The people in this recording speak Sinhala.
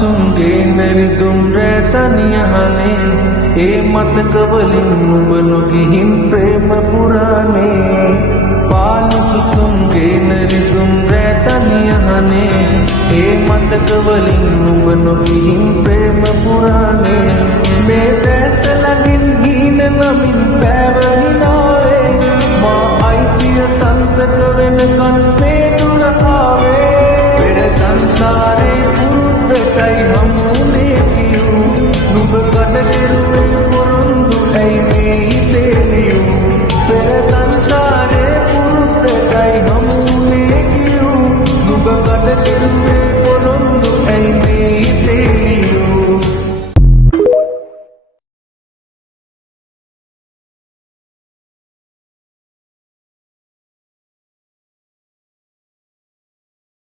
සුසුම්ගේ නැරිදුම් රැතනියහනේ ඒ මතකවලින් ඔබ නොගිහින් ප්‍රේම පුරානේ පාළු සුසුම්ගේ නැරිදුම් රැතනියහනේ ඒ මතකවලින් ඔබ නොගිහින් ප්‍රේම පුරානේ මේ දැස ළඟින් හීන නමින්